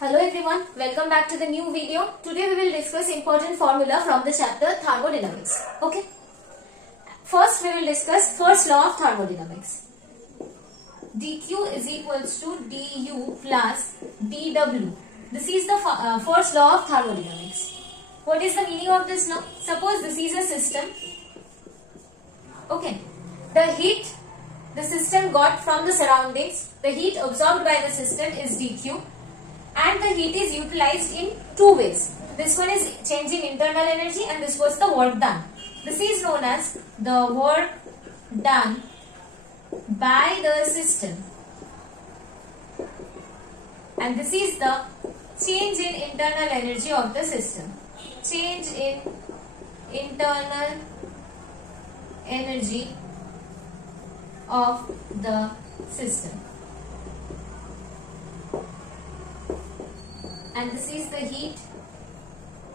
Hello everyone, welcome back to the new video. Today we will discuss important formula from the chapter thermodynamics. Okay. First we will discuss first law of thermodynamics. dq is equals to du plus dw. This is the first law of thermodynamics. What is the meaning of this law? Suppose this is a system. Okay. The heat the system got from the surroundings, the heat absorbed by the system is dq. And the heat is utilized in two ways. This one is changing internal energy and this was the work done. This is known as the work done by the system. And this is the change in internal energy of the system. Change in internal energy of the system. And this is the heat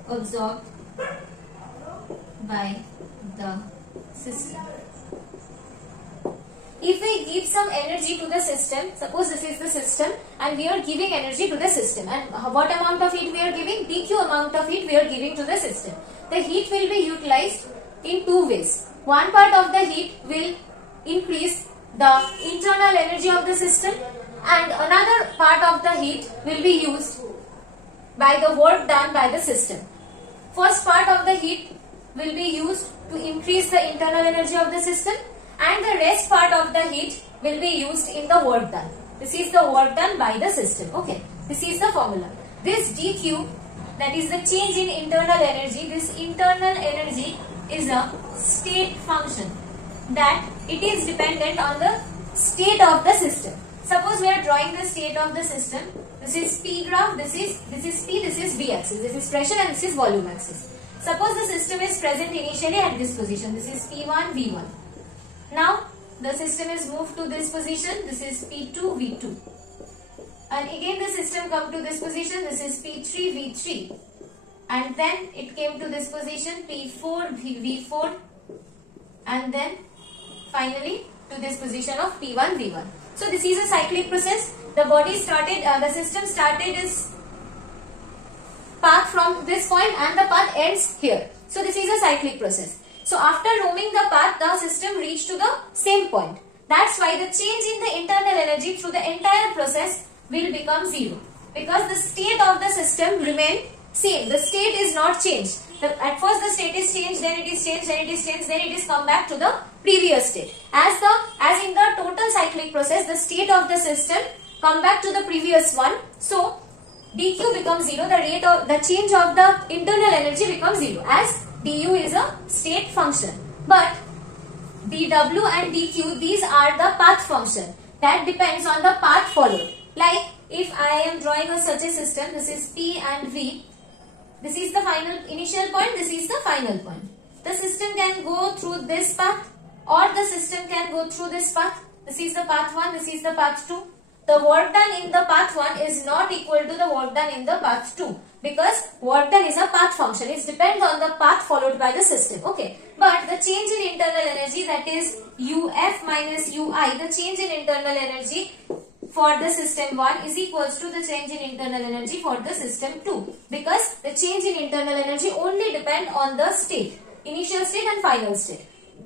absorbed by the system. If we give some energy to the system, suppose this is the system and we are giving energy to the system, and what amount of heat we are giving? dq amount of heat we are giving to the system. The heat will be utilized in two ways. One part of the heat will increase the internal energy of the system and another part of the heat will be used by the work done by the system. First part of the heat will be used to increase the internal energy of the system and the rest part of the heat will be used in the work done. This is the work done by the system. Okay, this is the formula. This dq, that is the change in internal energy, this internal energy is a state function, that it is dependent on the state of the system. Suppose we are drawing the state of the system. This is P graph, this is P, this is V axis, this is pressure and this is volume axis. Suppose the system is present initially at this position, this is P1, V1. Now the system is moved to this position, this is P2, V2. And again the system come to this position, this is P3, V3. And then it came to this position, P4, V4. And then finally to this position of P1, V1. So this is a cyclic process. The body started, the system started its path from this point and the path ends here. So this is a cyclic process. So after roaming the path, the system reached to the same point. That's why the change in the internal energy through the entire process will become zero. Because the state of the system remain same. The state is not changed. At first the state is changed, then it is changed, then it is changed, then it is come back to the previous state. As in the total cyclic process, the state of the system come back to the previous one. So dq becomes zero. The rate of the change of the internal energy becomes zero, as du is a state function. But dw and dq, these are the path function. That depends on the path followed. Like if I am drawing such a system, this is P and V. This is the final initial point, this is the final point. The system can go through this path or the system can go through this path. This is the path 1, this is the path 2. The work done in the path 1 is not equal to the work done in the path 2, because work done is a path function. It depends on the path followed by the system. Okay. But the change in internal energy, that is UF minus UI, the change in internal energy for the system 1 is equals to the change in internal energy for the system 2, because the change in internal energy only depend on the state, initial state and final state.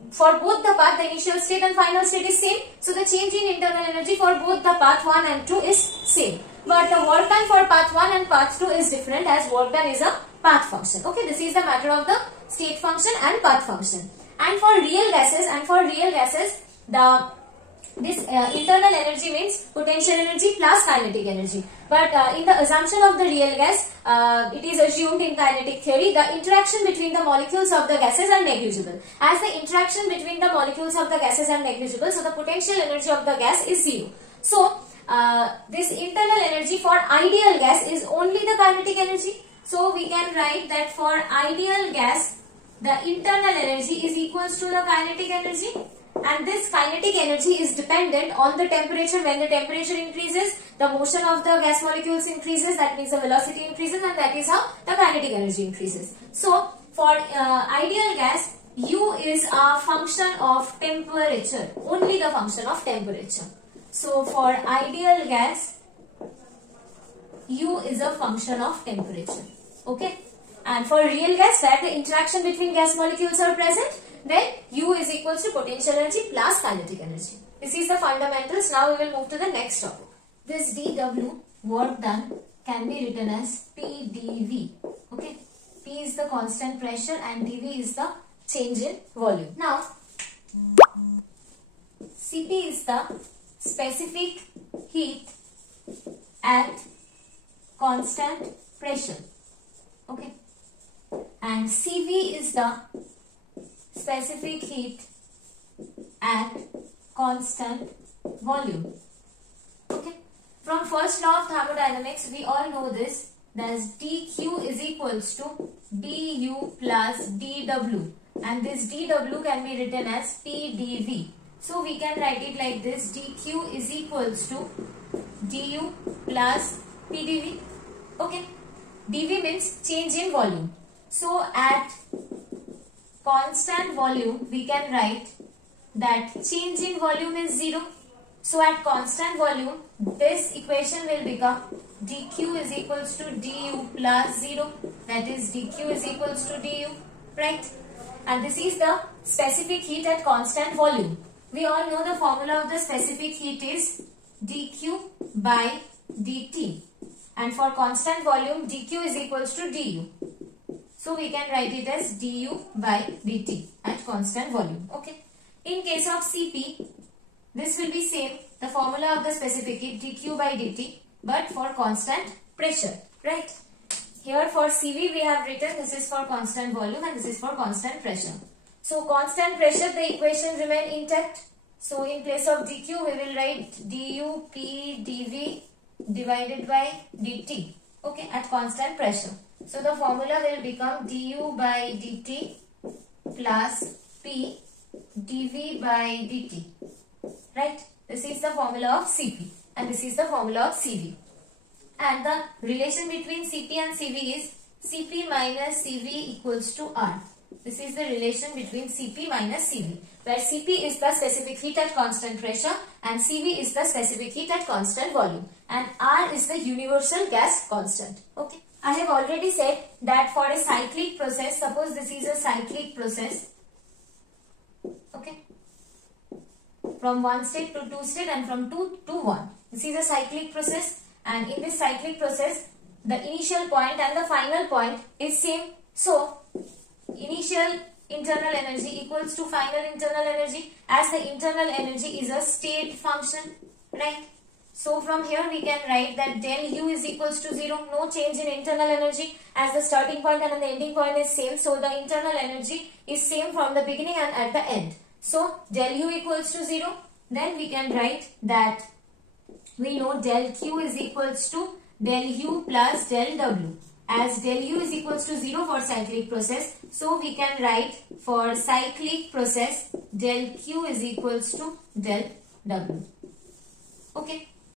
For both the path, the initial state and final state is same. So the change in internal energy for both the path 1 and 2 is same. But the work done for path 1 and path 2 is different, as work done is a path function. Okay, this is the matter of the state function and path function. And for real gases, this internal energy means potential energy plus kinetic energy. But in the assumption of the real gas, it is assumed in kinetic theory, the interaction between the molecules of the gases are negligible. As the interaction between the molecules of the gases are negligible, so the potential energy of the gas is zero. So this internal energy for ideal gas is only the kinetic energy. So we can write that for ideal gas, the internal energy is equals to the kinetic energy. And this kinetic energy is dependent on the temperature. When the temperature increases, the motion of the gas molecules increases, that means the velocity increases, and that is how the kinetic energy increases. So for ideal gas, U is a function of temperature, only the function of temperature. So for ideal gas, U is a function of temperature. Okay. And for real gas, where the interaction between gas molecules are present, then U is equals to potential energy plus kinetic energy. This is the fundamentals. Now we will move to the next topic. This dW, work done, can be written as PdV. Okay. P is the constant pressure and dV is the change in volume. Now, Cp is the specific heat at constant pressure. Okay. And Cv is the specific heat at constant volume. Okay. From first law of thermodynamics, we all know this. That's dq is equals to du plus dw. And this dw can be written as pdv. So we can write it like this. dq is equals to du plus pdv. Okay. dv means change in volume. So at constant volume, we can write that change in volume is 0. So at constant volume, this equation will become dq is equals to du plus 0. That is dq is equals to du. Right? And this is the specific heat at constant volume. We all know the formula of the specific heat is dq by dt. And for constant volume, dq is equals to du. So we can write it as du by dt at constant volume. Okay. In case of Cp, this will be same. The formula of the specific heat dq by dt, but for constant pressure. Right. Here for Cv we have written this is for constant volume and this is for constant pressure. So constant pressure, the equation remain intact. So in place of dq we will write du p dv divided by dt. Okay, at constant pressure. So the formula will become du by dt plus p dv by dt. Right? This is the formula of Cp and this is the formula of Cv. And the relation between Cp and Cv is Cp minus Cv equals to R. This is the relation between Cp minus Cv, where Cp is the specific heat at constant pressure and Cv is the specific heat at constant volume, and R is the universal gas constant. Okay. I have already said that for a cyclic process, suppose this is a cyclic process. Okay. From one state to two state and from 2 to 1. This is a cyclic process, and in this cyclic process, the initial point and the final point is same. So, initial internal energy equals to final internal energy, as the internal energy is a state function, right? So from here we can write that del U is equals to 0, no change in internal energy, as the starting point and the ending point is same. So the internal energy is same from the beginning and at the end. So del U equals to 0. Then we can write that we know del Q is equals to del U plus del W. As del U is equals to 0 for cyclic process, so we can write for cyclic process del Q is equals to del W. Okay.